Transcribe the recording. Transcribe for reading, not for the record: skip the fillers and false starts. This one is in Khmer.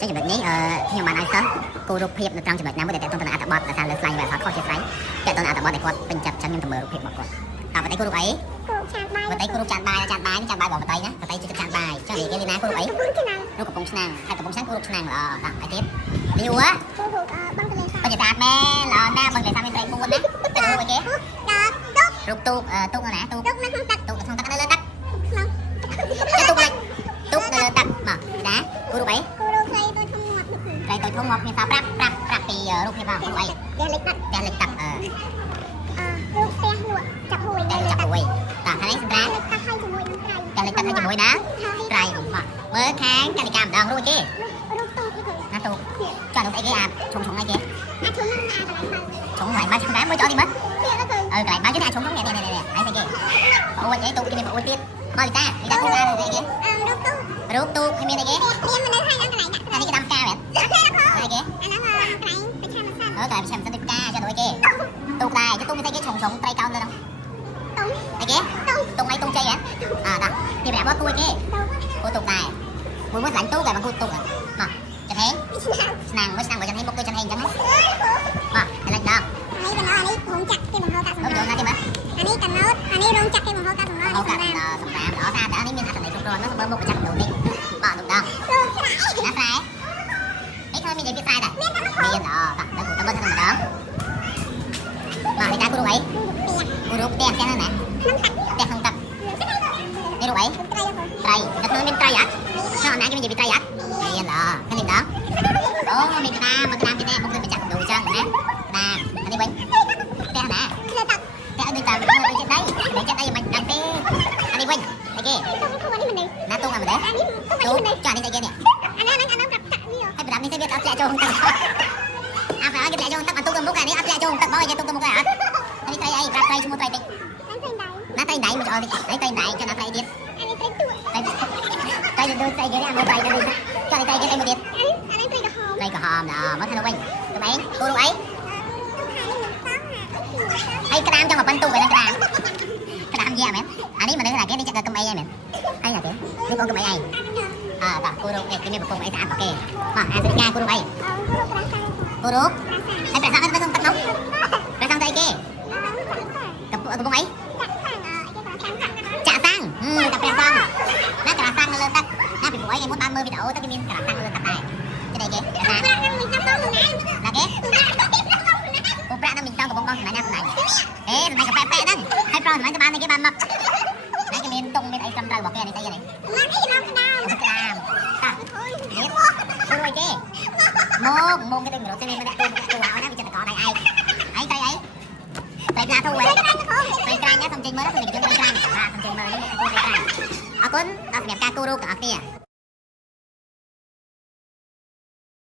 ចឹងចំណុចនេះខ្ញុំបានឲ្យសិស្សគូររូបភាពនៅត្រង់ចំណុចណាមួយដែលតេតទៅនឹងអត្ថបទដែលថាលើ slide វាអត់ខុសជាស្រ័យតេតទៅនឹងអត្ថបទដែលគាត់ពេញចិត្តចឹងខ្ញុំទៅមើលរូបភាពរបស់គាត់តើបតីគូររូបអីបតីគូររូបចានបាយរបស់បតីណាបតីជិះចានបាយចឹងនិយាយគេណាគូររូបអីរូបកំពង់ឆ្នាំងហើយកំពង់ឆ្នាំងគូររូបឆ្នាំងល្អបាទហើយទៀតនេះហួបញ្ញាតាមែនល្អណាស់បឹងលេសាមានត្រី4ណាទៅរូបអីគេរូបទូកទូកនៅណាទូកនៅក្នុងទឹកទូកនៅក្នុងទឹកនៅលើទឹកទូកលេចទូកនៅលើទឹកមកណាគូររូបអីត្រីតូចធំងាប់មានsaoប្រាប់ពីរូបភាពរបស់អីផ្ទះលិចទឹករូបផ្ទះលក់ចាប់ហួយតាថ្ងៃនេះសម្រាប់ផ្ទះលិចទឹកឲ្យជាមួយណាត្រីមកមើលខាងកណិកាម្ដងរួចទេរូបទូកណាទូកចារូបអីគេឈុំអីគេឈុំហើយបាច់ឆ្នាំមើលចោលទីមើលកន្លែងបាច់គេថាឈុំនេះអីស្អីគេអូយអីទូកគេមានអូយទៀតមកលីតាទូកអីគេរូបទូកមានអីគេមានមនុស្សហើយដល់កន្លែងអានេះគេដាំផ្កាមែនអីគេអានោះកន្លែងប្រឆាំងមិនសិនកន្លែងប្រឆាំងមិនសិនទីផ្កាចាដូចគេទូកដែរទូកមានអីគេឈុំត្រីកោណទៅហ្នឹងអីគេតុងអីតុងជ័យហ៎តាគេប្រាប់មកគួយគេគួយទូកដែរមួយស្លាញ់ទូកតែមកគួយទូកមកចាហេឆ្នាំងចាហេមុខគេចាហេអញ្ចឹងមកឥឡូវដល់នេះកណ្ដោនេះរោងចក្រគេបង្ហោការសម្រាប់ណាទេមើលអានេះកណ្ដោអានេះរោងចក្រគេបង្ហោការសម្រាប់សម្រាប់ល្អថាតែនេះមានអត្ថន័យគ្រប់គ្រាន់ណាស់មើលមុខប្រចាំដូននេះបាទនោះដល់ណាស្រែអីឃើញមាននិយាយពីស្រែដែរមានតាទៅទៅមើលទៅម្ដងបាទនេះតាគូរូបអីគូរូបផ្ទះណាផ្ទះក្នុងទឹកនេះរូបអីត្រីនៅក្នុងមានត្រីអត់ចុះណាគេមាននិយាយពីត្រីអត់មានឃើញដល់អូមានក្តាមទៀតនេះមុខទៅប្រចាំដូនចឹងណាអានេះវិញផ្ទះណាលើទឹកផ្ទះដូចតាមដូចចិត្តដៃមិនដឹងទេអានេះវិញអីគេណាទូកអាម្ដងទូកចានេះអីគេនេះអាហ្នឹងប្រាប់តានេះហើយប្រាប់នេះទៅវាអត់ធ្លាក់ចូលក្នុងទឹកអាប្រាប់គេធ្លាក់ចូលក្នុងទឹកអាទូកទៅមុខអានេះអត់ធ្លាក់ចូលក្នុងទឹកមកគេទូកទៅមុខហើយអត់អានេះត្រីអីប្រាប់ត្រីឈ្មោះត្រីតិចណាត្រីដៃមិនអត់ទេត្រីដៃចាណាត្រីទៀតអានេះត្រីទូកត្រីដូចត្រីគេនេះអាមើលត្រីទៅនេះចាត្រីគេអីមួយទៀតអានេះត្រីក្រហមមកទៅវិញទៅឯងគូរូបអីហើយក្តាមចង់មកប៉ិនទូកឯហ្នឹងក្តាមយ៉ាមែនអានេះមនុស្សណាគេនេះចាក់កំអីហ្នឹងមែនហើយណាទេនេះបងកំអីឯងតាគូរូបនេះគេមានប្រពន្ធអីស្អាតមកគេមកអាសេរីកាគូរូបអីគូរូបហើយប្រសាទនៅក្នុងទឹកនោះប្រសាទទៅអីគេកំពុងអីចាក់សាំងតែប្រសាទណាក្រាសាំងនៅលើទឹកណាពីព្រោះអីគេមុនបានមើលវីដេអូទៅគេមានក្រាសាំងនៅលើទឹកដែរគេអីគេប្រាក់នឹងមានចំបងណាគេពូប្រាក់នឹងមានចំកំបងបងណាណាណាអេមិនកាប៉ែប៉ែហ្នឹងហើយប្រងមិនបានគេបានមកណាគេមានតុងមានអីត្រឹមត្រូវរបស់គេនេះទៅយ៉ាងនេះមកក្តាមតានេះគូអីគេមកគេដូចមនុស្សទេមានម្នាក់ទូឲ្យណាវាចិត្តតកដៃឯងត្រីអីត្រីផ្លាទូត្រីក្រាញ់ណាសំចេញមើលទៅគេជួយត្រីក្រាញ់សំចេញមើលនេះគូត្រីក្រាញ់អរគុណដល់សម្រាប់ការគូរូបទាំងអស់គ្នា